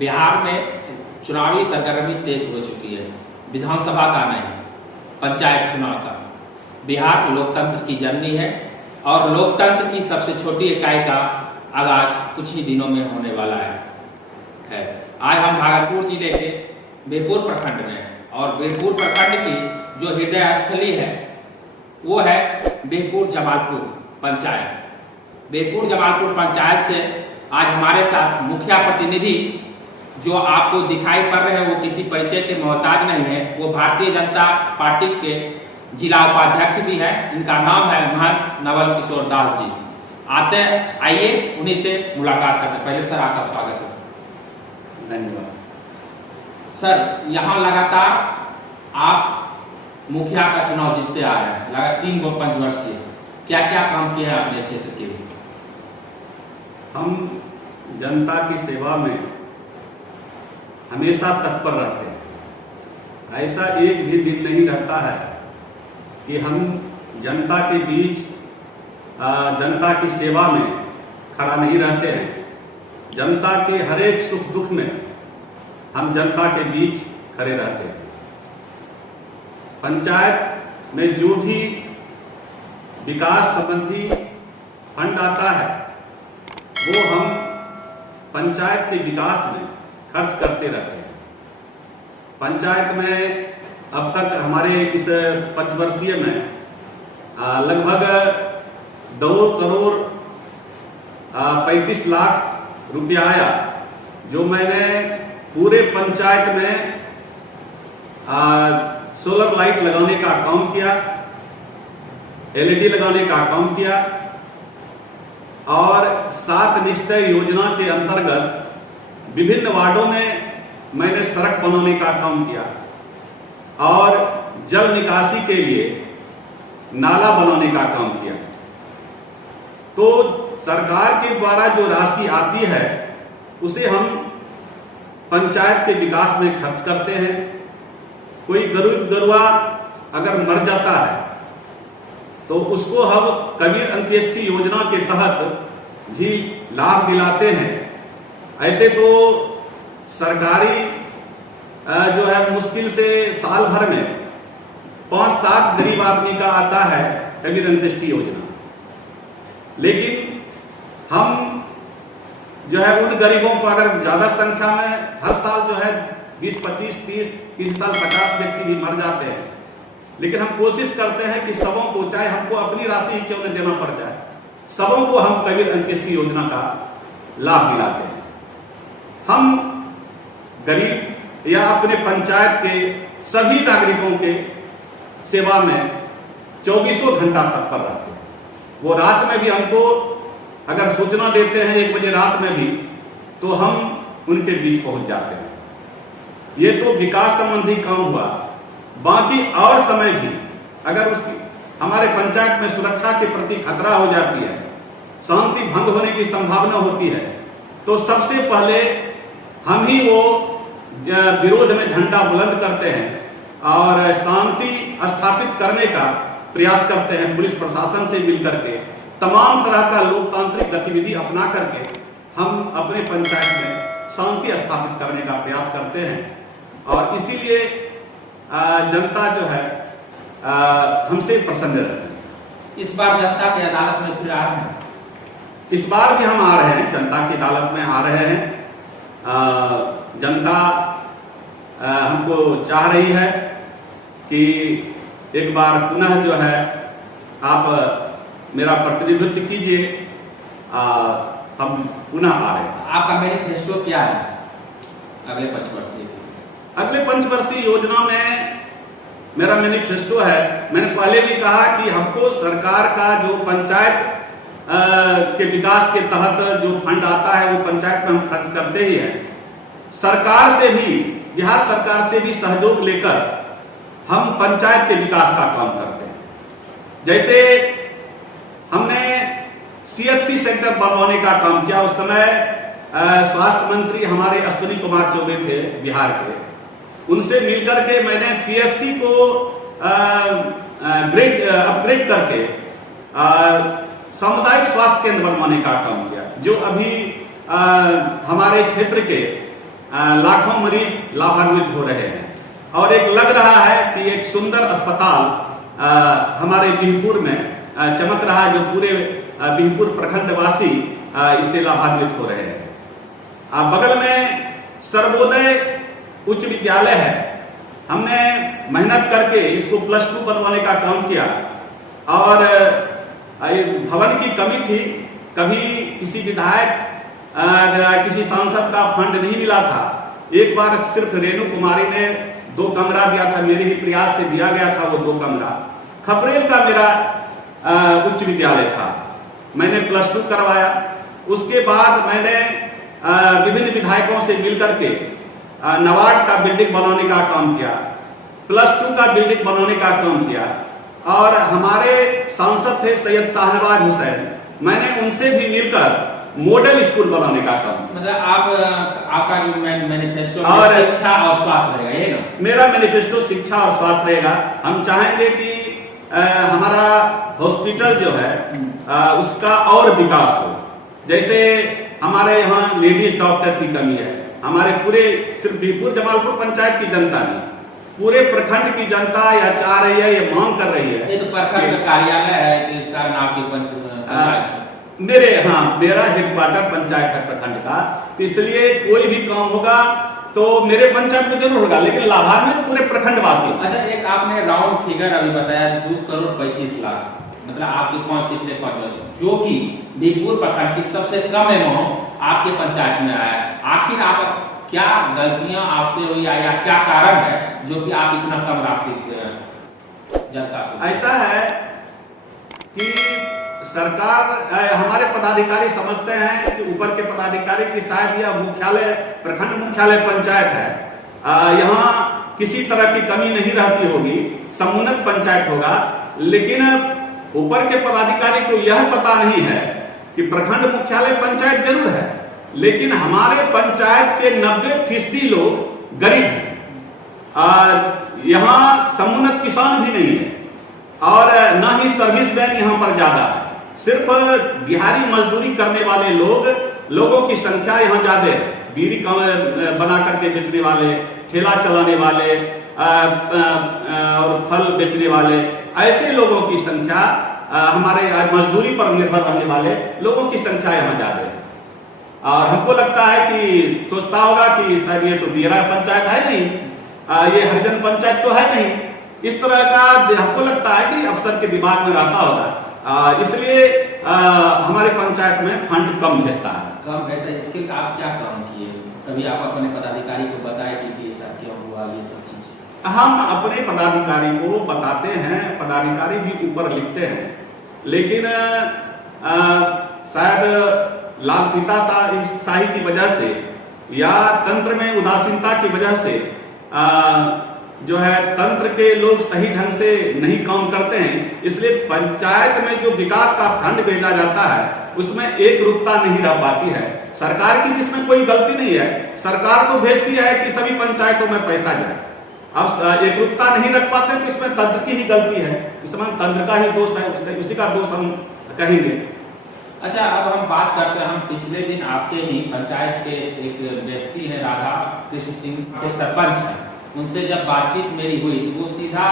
बिहार में चुनावी सरगर्मी तेज हो चुकी है। विधानसभा का नहीं, पंचायत चुनाव का। बिहार लोकतंत्र की जननी है और लोकतंत्र की सबसे छोटी इकाई का आगाज कुछ ही दिनों में होने वाला है। आज हम भागलपुर जिले के बीरपुर प्रखंड में हैं और बीरपुर प्रखंड की जो हृदय स्थली है वो है बीरपुर जमालपुर पंचायत। बीरपुर जमालपुर पंचायत से आज हमारे साथ मुखिया प्रतिनिधि जो आपको दिखाई पड़ रहे हैं वो किसी परिचय के मोहताज नहीं है, वो भारतीय जनता पार्टी के जिला उपाध्यक्ष भी है। इनका नाम है महंत नवल किशोर दास जी। आइए उन्हीं से मुलाकात करते हैं। पहले सर आपका स्वागत है। धन्यवाद सर, यहाँ लगातार आप मुखिया का चुनाव जीतते आ रहे हैं, लगातार 3 पंचवर्षीय। क्या क्या काम किए हैं अपने क्षेत्र के लिए? हम जनता की सेवा में हमेशा तत्पर रहते हैं। ऐसा एक भी दिन नहीं रहता है कि हम जनता के बीच जनता की सेवा में खड़ा नहीं रहते हैं। जनता के हर एक सुख दुख में हम जनता के बीच खड़े रहते हैं। पंचायत में जो भी विकास संबंधी फंड आता है वो हम पंचायत के विकास में खर्च करते रहते हैं। पंचायत में अब तक हमारे इस पंचवर्षीय में लगभग 2 करोड़ 35 लाख रुपया आया, जो मैंने पूरे पंचायत में सोलर लाइट लगाने का काम किया, एलईडी लगाने का काम किया और 7 निश्चय योजना के अंतर्गत विभिन्न वार्डों में मैंने सड़क बनाने का काम किया और जल निकासी के लिए नाला बनाने का काम किया। तो सरकार के द्वारा जो राशि आती है उसे हम पंचायत के विकास में खर्च करते हैं। कोई गरीब गरुआ अगर मर जाता है तो उसको हम कबीर अंत्येष्टि योजना के तहत भी लाभ दिलाते हैं। ऐसे तो सरकारी जो है मुश्किल से साल भर में 5-7 गरीब आदमी का आता है कबीर अंत्येष्टि योजना, लेकिन हम जो है उन गरीबों को अगर ज्यादा संख्या में हर साल जो है 20, 25, 30, किसी साल 50 व्यक्ति भी मर जाते हैं, लेकिन हम कोशिश करते हैं कि सबों को, चाहे हमको अपनी राशि ही क्यों न देना पड़ जाए, सबों को हम कबीर अंत्येष्टि योजना का लाभ दिलाते हैं। हम गरीब या अपने पंचायत के सभी नागरिकों के सेवा में 24 घंटा तत्पर रहते हैं। वो रात में भी हमको अगर सूचना देते हैं 1 बजे रात में भी, तो हम उनके बीच पहुंच जाते हैं। ये तो विकास संबंधी काम हुआ। बाकी और समय भी अगर उसकी हमारे पंचायत में सुरक्षा के प्रति खतरा हो जाती है, शांति भंग होने की संभावना होती है, तो सबसे पहले हम ही वो विरोध में झंडा बुलंद करते हैं और शांति स्थापित करने का प्रयास करते हैं। पुलिस प्रशासन से मिलकर के तमाम तरह का लोकतांत्रिक गतिविधि अपना करके हम अपने पंचायत में शांति स्थापित करने का प्रयास करते हैं और इसीलिए जनता जो है हमसे प्रसन्न रहती है। इस बार जनता की अदालत में फिर आ रहे हैं? इस बार भी हम आ रहे हैं, जनता की अदालत में आ रहे हैं। जनता हमको चाह रही है कि एक बार पुनः जो है आप मेरा प्रतिनिधित्व कीजिए। हम पुनः आ रहे हैं। आपका मैनिफेस्टो क्या है अगले पंचवर्षीय? अगले पंचवर्षीय योजना में मेरा मैनिफेस्टो है, मैंने पहले भी कहा कि हमको सरकार का जो पंचायत के विकास के तहत जो फंड आता है वो पंचायत में हम खर्च करते ही हैं। सरकार से भी, बिहार सरकार से भी सहयोग लेकर हम पंचायत के विकास का काम करते हैं। जैसे हमने CHC सेंटर बनवाने का काम किया। उस समय स्वास्थ्य मंत्री हमारे अश्विनी कुमार चौबे थे बिहार के, उनसे मिलकर के मैंने PSC को अपग्रेड करके सामुदायिक स्वास्थ्य केंद्र बनवाने का काम किया, जो अभी हमारे क्षेत्र के लाखों मरीज लाभान्वित हो रहे हैं। और एक लग रहा है कि एक सुंदर अस्पताल हमारे बिहपुर में चमक रहा है, जो पूरे बिहपुर प्रखंड वासी इससे लाभान्वित हो रहे हैं। बगल में सर्वोदय उच्च विद्यालय है। हमने मेहनत करके इसको +2 बनवाने का काम किया और भवन की कमी थी, कभी किसी विधायक किसी सांसद का फंड नहीं मिला था। एक बार सिर्फ रेणु कुमारी ने 2 कमरा दिया था, मेरे ही प्रयास से दिया गया था वो 2 कमरा। खपरेल का मेरा उच्च विद्यालय था, मैंने +2 करवाया। उसके बाद मैंने विभिन्न विधायकों से मिलकर के नवाड का बिल्डिंग बनाने का काम किया, +2 का बिल्डिंग बनाने का काम किया। और हमारे सांसद थे सैयद शाहनवाज हुसैन, मैंने उनसे भी मिलकर मॉडल स्कूल बनाने का काम। मतलब आपका जो मैनिफेस्टो शिक्षा और स्वास्थ्य रहेगा, ये ना? मेरा मैनिफेस्टो शिक्षा और स्वास्थ्य रहेगा। हम चाहेंगे कि हमारा हॉस्पिटल जो है उसका और विकास हो। जैसे हमारे यहाँ लेडीज डॉक्टर की कमी है, हमारे पूरे सिर्फ बिहपुर जमालपुर पंचायत की जनता नहीं, पूरे प्रखंड की जनता या चाह रही है, ये मांग कर रही है। ये तो प्रखंड कार्यालय है तो इसका नाम की पंचायत मेरा हेडक्वार्टर पंचायत है प्रखंड का, तो इसलिए कोई भी काम होगा तो मेरे पंचायत में जरूर होगा, लेकिन लाभान्वित पूरे प्रखंड वासी। अच्छा, एक आपने राउंड फिगर अभी बताया 2,35,00,000, मतलब आपके पिछले 5 जो कि बिहपुर प्रखंड की सबसे कम अमाउंट आपके पंचायत में आया। आखिर आप क्या गलतियां आपसे हुई या क्या कारण है जो कि आप इतना कम राशि जनता को? ऐसा है कि सरकार, हमारे पदाधिकारी समझते हैं कि ऊपर के पदाधिकारी की शायद यह मुख्यालय प्रखंड मुख्यालय पंचायत है, यहाँ किसी तरह की कमी नहीं रहती होगी, समुन्नत पंचायत होगा। लेकिन ऊपर के पदाधिकारी को यह पता नहीं है कि प्रखंड मुख्यालय पंचायत जरूर है, लेकिन हमारे पंचायत के 90% लोग गरीब हैं। यहाँ समुन्नत किसान भी नहीं है और न ही सर्विस बैंक यहाँ पर ज्यादा है। सिर्फ दिहाड़ी मजदूरी करने वाले लोगों की संख्या यहाँ ज्यादा है। बीड़ी बना करके बेचने वाले, ठेला चलाने वाले और फल बेचने वाले, ऐसे लोगों की संख्या, हमारे मजदूरी पर निर्भर रहने वाले लोगों की संख्या यहाँ ज्यादा है। और हमको लगता है कि सोचता होगा कि शायद ये तो दियरा पंचायत है नहीं, ये हरिजन पंचायत तो है नहीं, इस तरह का हमको लगता है कि अफसर के दिमाग में रहता होगा। इसलिए हमारे पंचायत में फंड कम भेजता है। कम भेजता है, इसके लिए आप क्या काम किए? कभी आप अपने पदाधिकारी को बताए कि ऐसा क्यों हुआ, ये सब चीज? हम अपने पदाधिकारी को बताते हैं, पदाधिकारी भी ऊपर लिखते हैं, लेकिन शायद लालफीता शाही की वजह से या तंत्र में उदासीनता की वजह से जो है तंत्र के लोग सही ढंग से नहीं काम करते हैं। इसलिए पंचायत में जो विकास का फंड भेजा जाता है उसमें एक रूपता नहीं रह पाती है। सरकार की जिसमें कोई गलती नहीं है, सरकार तो भेजती है कि सभी पंचायतों में पैसा जाए। अब एक रूपता नहीं रख पाते तो इसमें तंत्र की ही गलती है, इसमें तंत्र का ही दोष है, उसी का दोष हम कहेंगे। अच्छा, अब हम बात करते हैं, हम पिछले दिन आपके ही पंचायत के एक व्यक्ति है राधा कृष्ण सिंह के सरपंच है, उनसे जब बातचीत मेरी हुई तो वो सीधा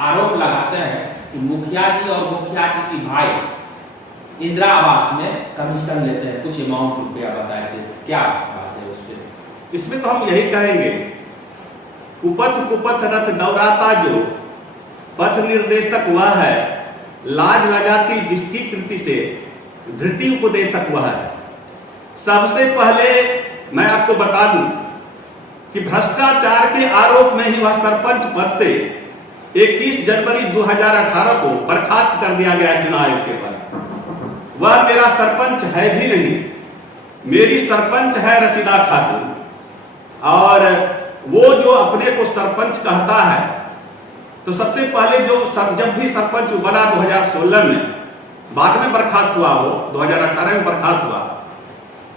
आरोप लगाते हैं कि मुखिया जी और मुखिया जी की भाई इंदिरा आवास में कमीशन लेते हैं, कुछ अमाउंट रुपया बताए थे, क्या बात है उस पर? इसमें तो हम यही कहेंगे, कुपथ कुपथ रथ दौड़ाता जो पथ निर्देशक वह है, लाज लगाती जिसकी कृति से धृति उपदेशक वह है। सबसे पहले मैं आपको बता दूं कि भ्रष्टाचार के आरोप में ही वह सरपंच पद से 21 जनवरी 2018 को बर्खास्त कर दिया गया चुनाव आयोग के पर। वह मेरा सरपंच है भी नहीं, मेरी सरपंच है रसीदा खातून, और वो जो अपने को सरपंच कहता है, तो सबसे पहले जब भी सरपंच बना 2016 में, बाद में बर्खास्त हुआ, वो 2018 में बर्खास्त हुआ,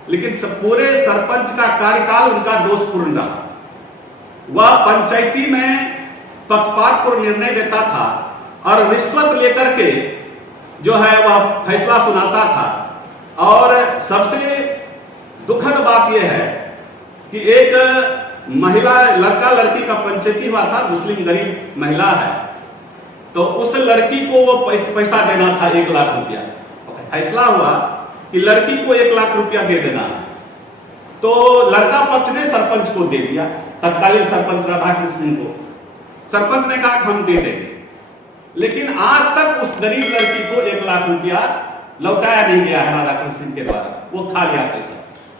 लेकिन पूरे सरपंच का कार्यकाल उनका दोषपूर्ण रहा। वह पंचायती में पक्षपातपूर्ण निर्णय देता था और रिश्वत लेकर के जो है वह फैसला सुनाता था। और सबसे दुखद बात यह है कि एक महिला लड़का लड़की का पंचायती हुआ था, मुस्लिम गरीब महिला है, तो उस लड़की को वो पैसा देना था 1 लाख रुपया। फैसला हुआ कि लड़की को 1 लाख रुपया दे देना है, तो लड़का पक्ष ने सरपंच को दे दिया, तत्कालीन सरपंच राधाकृष्ण सिंह को। सरपंच ने कहा कि हम दे देंगे, लेकिन आज तक उस गरीब लड़की को 1 लाख रुपया लौटाया नहीं गया है राधाकृष्ण सिंह के द्वारा, वो खा लिया पैसा।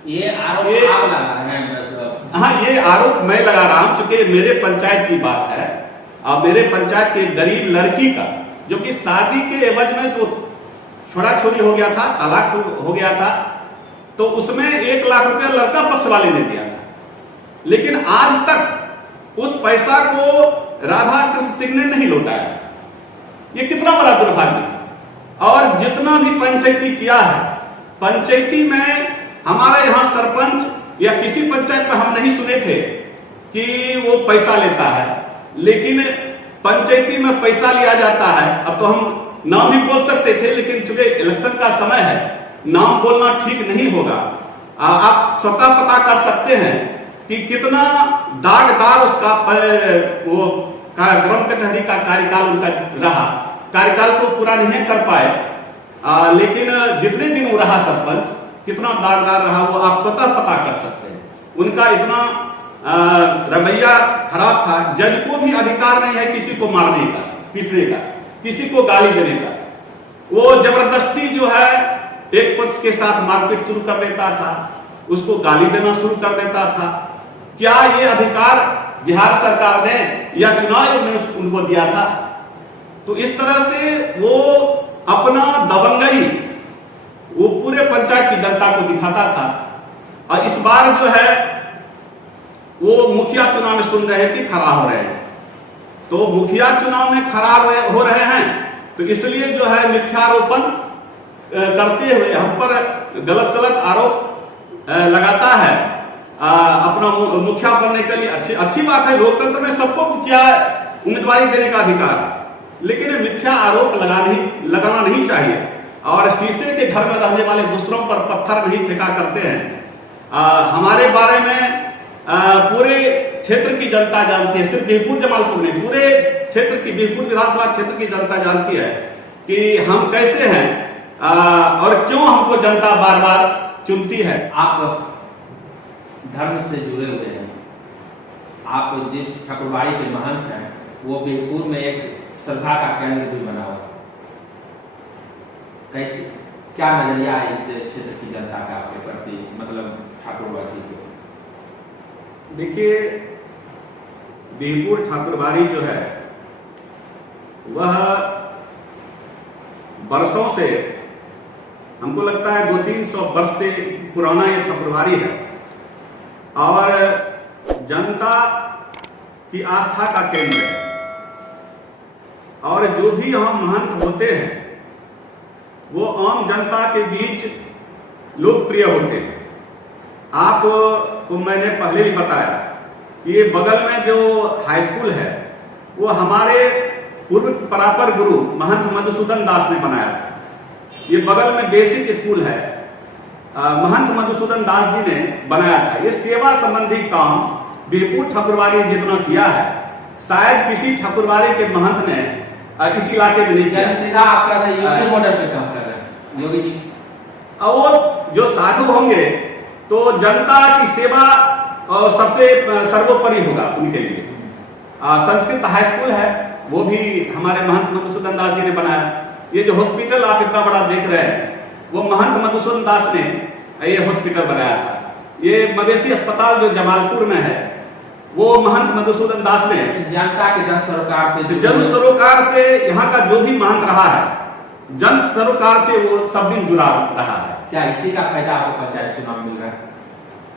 ये आरोप आप लगा रहे हैं? हाँ, ये आरोप मैं लगा रहा हूं, क्योंकि मेरे पंचायत की बात है और मेरे पंचायत के गरीब लड़की का, जो कि शादी के एवज में तो छोड़ा छोड़ी हो गया था, तलाक हो गया था, तो उसमें 1 लाख रुपया लड़का पक्ष वाले ने दिया था, लेकिन आज तक उस पैसा को राधाकृष्ण सिंह ने नहीं लौटाया। ये कितना बड़ा दुर्भाग्य है। और जितना भी पंचायती किया है, पंचायती में हमारे यहाँ सरपंच या किसी पंचायत में हम नहीं सुने थे कि वो पैसा लेता है, लेकिन पंचायती में पैसा लिया जाता है। अब तो हम नाम भी बोल सकते थे, लेकिन चूंकि इलेक्शन का समय है, नाम बोलना ठीक नहीं होगा। आप स्वतः पता कर सकते हैं कि कितना दागदार उसका वो ग्राम कचहरी का कार्यकाल उनका रहा। कार्यकाल तो पूरा नहीं कर पाए, लेकिन जितने दिन वो रहा सरपंच, कितना दागदार रहा वो आप स्वतः पता कर सकते हैं। उनका इतना रवैया खराब था, जज को भी अधिकार नहीं है किसी को मारने का, पीटने का, किसी को गाली देने का। वो जबरदस्ती जो है एक पक्ष के साथ मारपीट शुरू कर देता था, उसको गाली देना शुरू कर देता था। क्या ये अधिकार बिहार सरकार ने या चुनाव आयोग ने उनको दिया था? तो इस तरह से वो अपना दबंगई वो पूरे पंचायत की जनता को दिखाता था। और इस बार जो है वो मुखिया चुनाव में सुन रहे कि खड़ा हो रहे हैं, तो मुखिया चुनाव में खड़ा हो रहे हैं, तो इसलिए जो है मिथ्यारोपण करते हुए हम पर गलत सलत आरोप लगाता है अपना मुखिया बनने के लिए। अच्छी बात है, लोकतंत्र में सबको मुखिया उम्मीदवारी देने का अधिकार है, लेकिन मिथ्या आरोप लगाना नहीं चाहिए। और शीशे के घर में रहने वाले दूसरों पर पत्थर नहीं फेंका करते हैं। हमारे बारे में पूरे क्षेत्र की जनता जानती है, सिर्फ बीरपुर जमालपुर नहीं, पूरे क्षेत्र की, बीरपुर विधानसभा क्षेत्र की जनता जानती है कि हम कैसे हैं और क्यों हमको जनता बार बार चुनती है। आप धर्म से जुड़े हुए हैं, आप जिस ठाकुरबाड़ी के महंत हैं, वो बीरपुर में एक श्रद्धा का केंद्र भी बना हुआ। कैसे, क्या नजरिया है इस क्षेत्र की जनता का आपके प्रति, मतलब ठाकुरबाड़ी के? देखिए, बीरपुर ठाकुरबाड़ी जो है वह वर्षों से, हमको लगता है 200-300 वर्ष से पुराना ये ठाकुरबाड़ी है और जनता की आस्था का केंद्र है। और जो भी यहाँ महंत होते हैं वो आम जनता के बीच लोकप्रिय होते हैं। आपको मैंने पहले भी बताया कि ये बगल में जो हाई स्कूल है वो हमारे पूर्व परापर गुरु महंत मधुसूदन दास ने बनाया था। ये बगल में बेसिक स्कूल है, महंत मधुसूदन दास जी ने बनाया था। ये सेवा संबंधी काम बीरपुर ठाकुरबाड़ी जितना किया है, शायद किसी ठाकुरबाड़ी के महंत ने इस इलाके में नहीं किया। सीधा आप कर रहे हैं, योगी मॉडल पे काम कर रहे हैं योगी जी। वो जो साधु होंगे तो जनता की सेवा सबसे सर्वोपरि होगा उनके लिए। संस्कृत हाई स्कूल है, वो भी हमारे महंत मधुसूदन दास जी ने बनाया। ये जो हॉस्पिटल आप इतना बड़ा देख रहे हैं, वो महंत मधुसूदन दास ने ये हॉस्पिटल बनाया था। ये मवेशी अस्पताल जो जमालपुर में है, वो महंत मधुसूदन दास ने, जनता के जन सरोकार से यहाँ का जो भी महंत रहा है, जन सरोकार से वो सब दिन जुड़ा रहा है। क्या इसी का फायदा आपको पंचायत चुनाव मिल रहा है?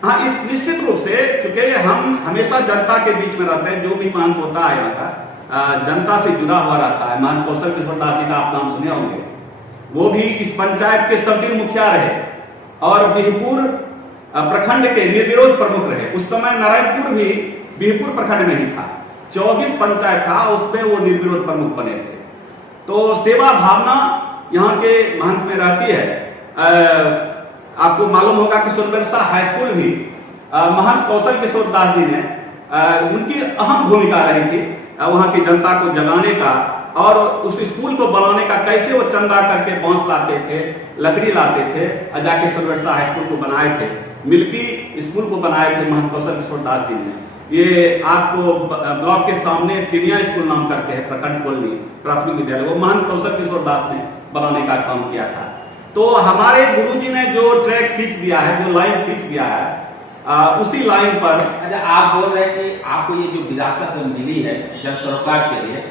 हाँ, इस निश्चित रूप से, क्योंकि हम हमेशा जनता के बीच में रहते हैं। जो भी महंत होता है यहाँ का जनता से जुड़ा हुआ रहता है। महंत कौशल किशोर दास जी का आप नाम सुने होंगे, वो भी इस पंचायत के सब दिन मुखिया रहे और बीरपुर प्रखंड के निर्विरोध प्रमुख रहे। उस समय नारायणपुर भी बीरपुर प्रखंड में ही था, 24 पंचायत था, उसमें वो निर्विरोध प्रमुख बने थे। तो सेवा भावना यहाँ के महंत में रहती है। आपको मालूम होगा कि सोनबरसा हाई स्कूल भी महंत कौशल किशोर दास जी ने उनकी अहम भूमिका रही थी वहाँ की जनता को जगाने का और उस स्कूल को बनाने का। कैसे वो चंदा करके बांस लाते थे, लकड़ी लाते थे और जाके सरवरसा हाई स्कूल को बनाए थे, मिल्की स्कूल को बनाए थे महंत कौशल किशोर दास जी ने। ये आपको ब्लॉक के सामने टिनिया स्कूल नाम करके है, प्रखंड कॉलोनी प्राथमिक विद्यालय, वो महंत कौशल किशोर दास ने बनाने का काम किया था। तो हमारे गुरुजी ने जो ट्रैक खींच दिया है, जो लाइन खींच दिया है, उसी लाइन पर। अच्छा, आप बोल रहे हैं कि आपको ये जो विरासत मिली है जन सरोकार के लिए,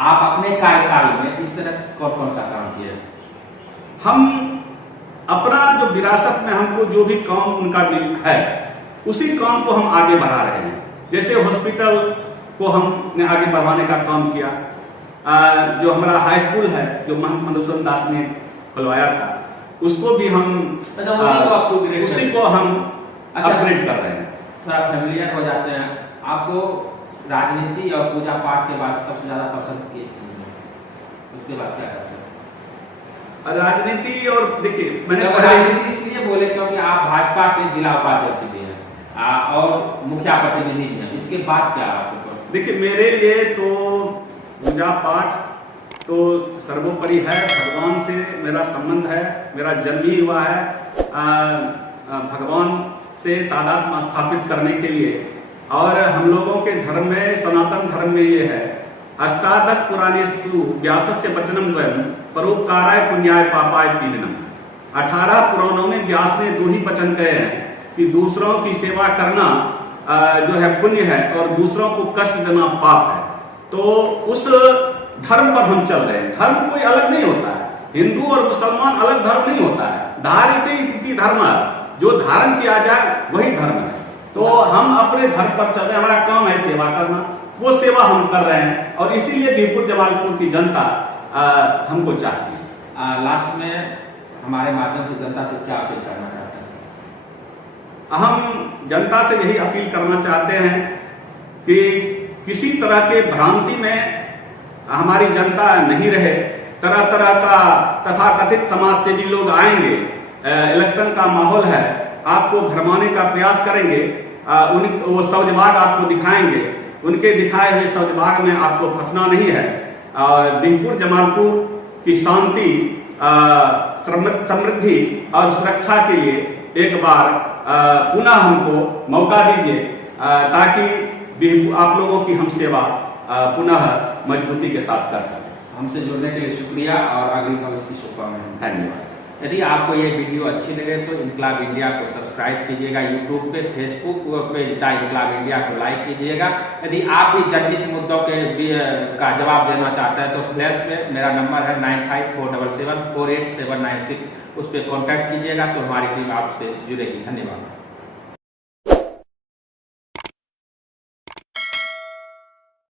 आप अपने कार्यकाल में इस तरह कौन कौन सा काम किए? हम अपना जो विरासत में हमको जो भी काम उनका मिल है उसी काम को हम आगे बढ़ा रहे हैं। जैसे हॉस्पिटल को हमने आगे बढ़ाने का काम किया, जो हमारा हाई स्कूल है जो महंत मधुसूदन दास ने खुलवाया था, उसको भी हम उसी को हम अपग्रेड कर रहे हैं। थोड़ा फैमिलियर हो जाते हैं। आपको राजनीति और पूजा पाठ के बाद सबसे ज्यादा पसंद किस चीज है? उसके बाद क्या करते हैं? राजनीति और देखिए मैंने राजनीति इसलिए बोले क्योंकि आप भाजपा के जिला उपाध्यक्ष भी हैं और मुखिया प्रतिनिधि भी हैं। इसके बाद क्या आपको? देखिए मेरे लिए तो पूजा पाठ तो सर्वोपरि है। भगवान से मेरा संबंध है, मेरा जन्म ही हुआ है भगवान से तादात्म्य स्थापित करने के लिए। और हम लोगों के धर्म में, सनातन धर्म में ये है, अष्टादश पुराणेषु व्यासस्य वचनं द्वयं परोपकाराय पुण्याय पापाय पीडनम। 18 पुराणों में व्यास ने 2 ही वचन कहे हैं कि दूसरों की सेवा करना जो है पुण्य है और दूसरों को कष्ट देना पाप है। तो उस धर्म पर हम चल रहे हैं। धर्म कोई अलग नहीं होता है, हिंदू और मुसलमान अलग धर्म नहीं होता है। धारिते इति धर्म, जो धारण किया जाए वही धर्म है। तो हम अपने धर्म पर चल रहे हैं। हमारा काम है सेवा करना, वो सेवा हम कर रहे हैं और इसीलिए बीरपुर जमालपुर की जनता हमको चाहती है। लास्ट में हमारे माध्यम से जनता से क्या अपील करना चाहते हैं? हम जनता से यही अपील करना चाहते हैं कि किसी तरह के भ्रांति में हमारी जनता नहीं रहे। तरह तरह का तथाकथित समाज सेवी लोग आएंगे, इलेक्शन का माहौल है, आपको भरमाने का प्रयास करेंगे, वो सौजबाग आपको दिखाएंगे। उनके दिखाए हुए सौजबाग में आपको फंसना नहीं है। बीरपुर जमालपुर की शांति, समृद्धि और सुरक्षा के लिए एक बार पुनः हमको मौका दीजिए ताकि आप लोगों की हम सेवा पुनः मजबूती के साथ कर सकें। हमसे जुड़ने के लिए शुक्रिया और अगली भविष्य की शुभकामनाएं। धन्यवाद। यदि आपको ये वीडियो अच्छी लगे तो इनकलाब इंडिया को सब्सक्राइब कीजिएगा यूट्यूब पे, फेसबुक पे इनकलाब इंडिया को लाइक कीजिएगा। यदि आप भी जनहित मुद्दों के का जवाब देना चाहते हैं तो फ्लैश पे मेरा नंबर है 9547748796, उस पर कॉन्टैक्ट कीजिएगा तो हमारी टीम आपसे जुड़ेगी। धन्यवाद।